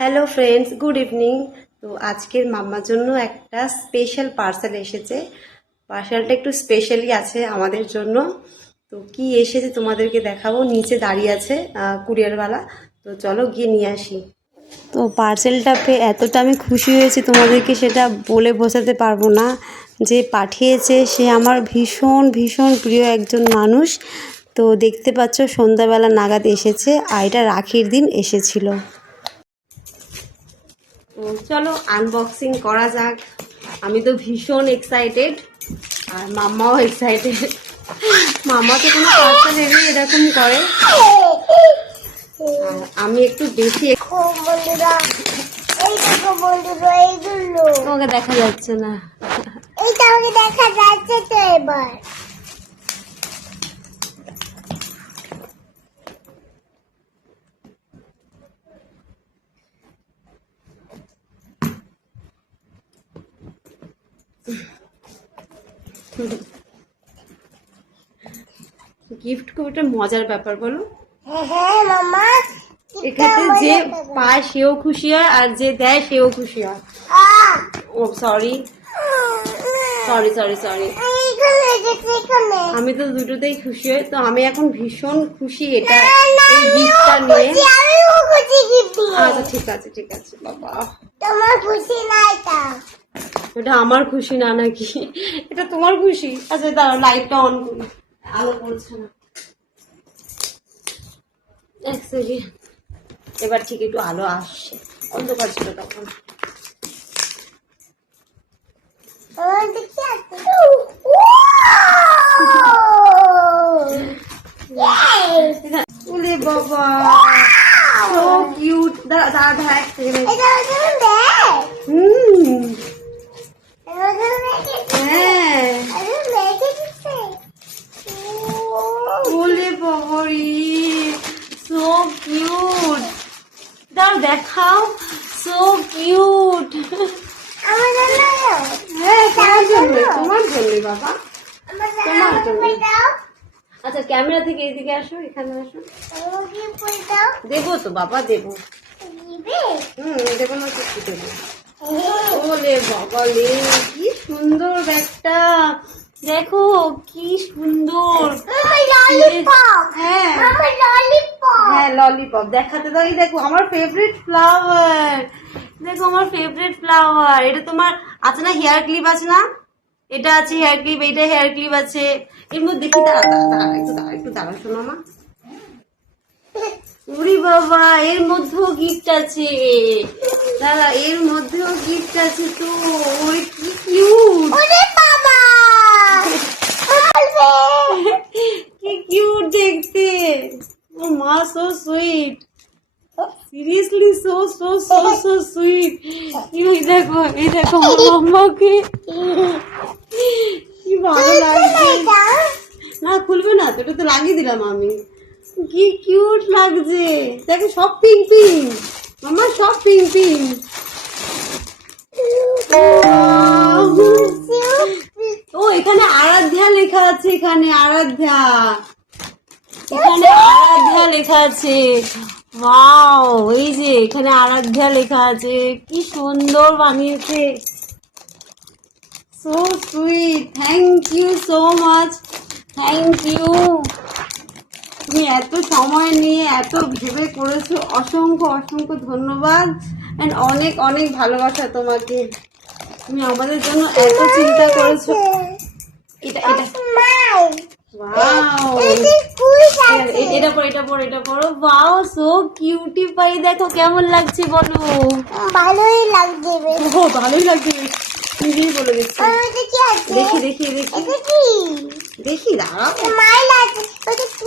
Hello friends good evening তো আজকের মাম্মার জন্য একটা স্পেশাল পার্সেল এসেছে। পার্সেলটা একটু স্পেশালি আছে আমাদের জন্য। তো কি এসেছে তোমাদেরকে দেখাবো। নিচে দাঁড়িয়ে আছে কুরিয়ারওয়ালা। তো চলো গিয়ে নিয়ে আসি। তো পার্সেলটা পেয়ে এতটা আমি খুশি হয়েছি তোমাদেরকে সেটা বলে বোঝাতে পারব না। যে পাঠিয়েছে, সে আমার ভীষণ ভীষণ প্রিয় একজন মানুষ। তো দেখতে পাচ্ছ, সন্ধ্যাবেলা নাগাদ এসেছে। আর এটা রাখির দিন এসেছিল। চলো আনবক্সিং করা যাক। আমি তো ভীষণ এক্সাইটেড আর মাম্মাও এক্সাইটেড মাম্মা তো কোনো পার্সেল এলে এরকম করে। আমি একটু বেশি তোমাকে দেখা যাচ্ছে না। এইটা আমাকে দেখা যাচ্ছে তো এবার। গিফট খুব একটা মজার ব্যাপার বলো। হ্যাঁ এখানে যে পায় সেও খুশি হয় আর যে দেয় সেও খুশি হয়। ও সরি সরি সরি সরি আমি তো দুটোতেই খুশি হই তো আমি এখন ভীষণ খুশি এটা এই গিফটটা নিয়ে। আচ্ছা ঠিক আছে ঠিক আছে বাবা। তোমার খুশি না এটা? এটা আমার খুশি না নাকি? এটা তোমার খুশি? আচ্ছা দাঁড়াও লাইটটা অন করি। আলো পড়ছে না। এবার ঠিক একটু আলো আসছে। অন্ধকার ছিল তখন। দেখি আছে Yay! ওলে বাবা সো কিউট দাঁড়া দাঁড়া দাঁড়া এক সেকেন্ড এটা ওজন দেয় হুম ওজন রেখেছে হ্যাঁ ওজন রেখেছে ওলে বাবারি সো কিউট দাঁড়াও দেখাও সো কিউট আমার জন্য হ্যাঁ তোমার জন্য বাবা। তোমার জন্য। আচ্ছা ক্যামেরা থেকে এইদিকে আসো, এখানে আসো। দেবো তো, বাবা দিবে। হুম, দেবো না, কিছু দেবো ওলে বাবা লে, কি সুন্দর ব্যাগটা। দেখো কি সুন্দর। ললিপপ হ্যাঁ। ললিপপ হ্যাঁ ললিপপ দেখাতে দাও দেখো আমার ফেভারিট ফ্লাওয়ার দেখো আমার ফেভারিট ফ্লাওয়ার এটা তোমার আছে না হেয়ার ক্লিপ আছে না? এটা আছে হেয়ার ক্লিপ এটা হেয়ার ক্লিপ আছে। এর মধ্যে দেখি দাঁড়া দাঁড়া দাঁড়া একটু দাঁড়া একটু দাঁড়া শোনো মা। উরি বাবা এর মধ্যেও গিফট আছে। দাদা এর মধ্যেও গিফট আছে তো। ওরে কি কিউট ওরে বাবা আমার কি কিউট দেখতে ও মা so sweet seriously so so so so sweet এই দেখো এই দেখো আমার মাম্মাকে কি ভালো লাগছে। না খুলবে না তো এটা তো লাগিয়ে দিলাম আমি। কি কিউট লাগছে। দেখো সব পিঙ্ক পিঙ্ক মামা সব পিঙ্ক পিঙ্ক ও এখানে আরাধ্যা লেখা আছে এখানে আরাধ্যা। এখানে আরাধ্যা লেখা আছে। ওয়াও এই যে এখানে আরাধ্যা লেখা আছে। কি সুন্দর বানিয়েছে। So sweet thank you so much thank you তুমি এত সময় নিয়ে এত ভেবে করেছ, অসংখ্য অসংখ্য ধন্যবাদ। অ্যান্ড অনেক অনেক ভালোবাসা তোমাকে। তুমি আমাদের জন্য এত চিন্তা করেছ। এটা এটা। এটা ওয়াও সো কিউটি পাই দেখো কেমন লাগছে বলো। ভালোই লাগছে বেশ। ও ভালোই লাগছে নিজেই বলে দিচ্ছি। আমার মধ্যে কি আছে? দেখি দেখি দেখি। দেখি দাঁড়াও।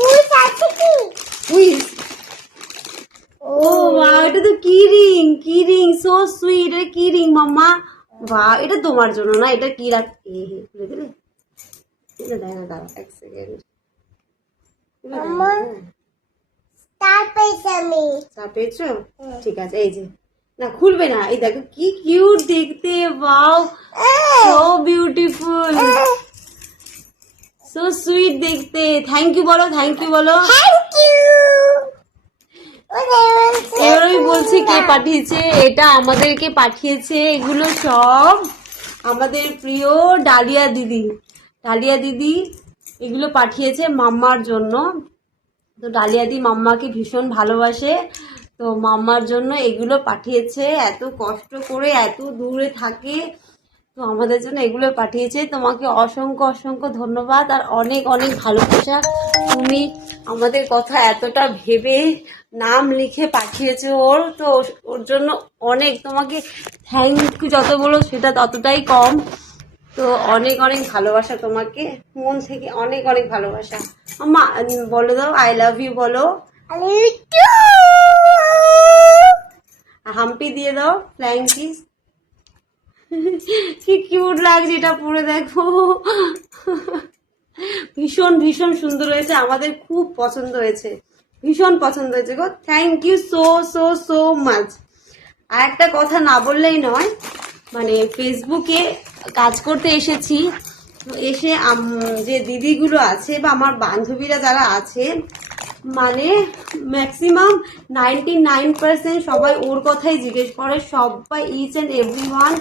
ওটা আছে কি? ও। ওয়াও এটা তো কি রিং কি রিং সো সুইট এটা কি রিং মাম্মা? এটা তোমার জন্য না এটা কি রাখ এ হে খুলে দিলে? দেয় না এক সেকেন্ড পেয়েছি ঠিক আছে এই যে। না খুলবে না। এই দেখো কি কিউট দেখতে। সো বিউটিফুল সো সুইট দেখতে। থ্যাংক ইউ বলো থ্যাংক ইউ বলো। এবার আমি বলছি কে পাঠিয়েছে? এটা আমাদেরকে পাঠিয়েছে। এগুলো সব আমাদের প্রিয় ডালিয়া দিদি। ডালিয়া দিদি এগুলো পাঠিয়েছে মাম্মার জন্য। তো ডালিয়া দি মাম্মাকে ভীষণ ভালোবাসে। তো মাম্মার জন্য এগুলো পাঠিয়েছে। এত কষ্ট করে এত দূরে থাকে। তো আমাদের জন্য এগুলো পাঠিয়েছে। তোমাকে অসংখ্য অসংখ্য ধন্যবাদ। আর অনেক অনেক ভালোবাসা। তুমি আমাদের কথা এতটা ভেবে নাম লিখে পাঠিয়েছে ওর। তো ওর- জন্য অনেক তোমাকে থ্যাংক যত বলো সেটা ততটাই কম। তো অনেক অনেক ভালোবাসা তোমাকে। মন থেকে অনেক অনেক ভালোবাসা। মা বলে দাও আই লাভ ইউ বলো। হাম্পি দিয়ে দাও ফ্লাইং কিস কি কিউট লাগছে এটা পরে দেখো। ভীষণ ভীষণ সুন্দর হয়েছে আমাদের খুব পছন্দ হয়েছে। ভীষণ পছন্দ হয়েছে গো। Thank you so so so much আর একটা কথা না বললেই নয় মানে ফেসবুকে কাজ করতে এসেছি। এসে যে দিদিগুলো আছে বা আমার বান্ধবীরা যারা আছে মানে ম্যাক্সিমাম নাইনটি নাইন পার্সেন্ট সবাই ওর কথাই জিজ্ঞেস করে। সবাই ইচ অ্যান্ড এভরি ওয়ান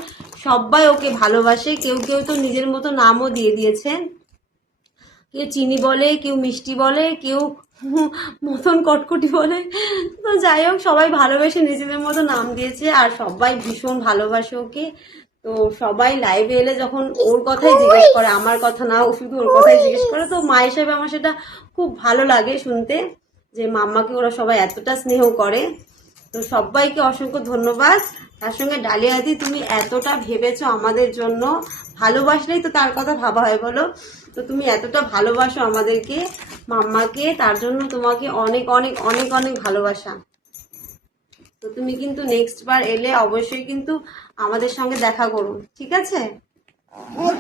সবাই ওকে ভালোবাসে। কেউ কেউ তো নিজের মতো নামও দিয়ে দিয়েছে। কেউ চিনি বলে, কেউ মিষ্টি বলে, কেউ মতন কটকটি বলে। তো যাই হোক, সবাই ভালোবেসে নিজেদের মতো নাম দিয়েছে আর সবাই ভীষণ ভালোবাসে ওকে। তো সবাই লাইভে এলে যখন ওর কথাই জিজ্ঞেস করে, আমার কথা না, ও শুধু ওর কথাই জিজ্ঞেস করে, তো মা হিসেবে আমার সেটা খুব ভালো লাগে শুনতে, যে মাম্মাকে ওরা সবাই এতটা স্নেহ করে। তো সবাইকে অসংখ্য ধন্যবাদ। তার সঙ্গে ডালিয়া দি তুমি এতটা ভেবেছো আমাদের জন্য, ভালোবাসলেই তো তার কথা ভাবা হয়, বলো? তো তুমি এতটা ভালোবাসো আমাদেরকে, মাম্মাকে, তার জন্য তোমাকে অনেক অনেক অনেক অনেক ভালোবাসা। তো তুমি কিন্তু নেক্সট বার এলে অবশ্যই কিন্তু আমাদের সঙ্গে দেখা করো ঠিক আছে?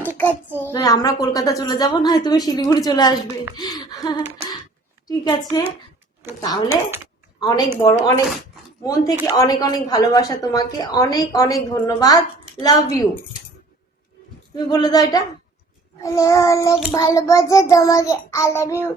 ঠিক আছে। নয় আমরা কলকাতা চলে যাব না তুমি শিলিগুড়ি চলে আসবে। ঠিক আছে? তো তাহলে অনেক বড় অনেক মন থেকে অনেক অনেক ভালোবাসা তোমাকে অনেক অনেক ধন্যবাদ। লাভ ইউ তুমি বলে দাও এটা। অনেক অনেক ভালোবাসে তোমাকে। I love you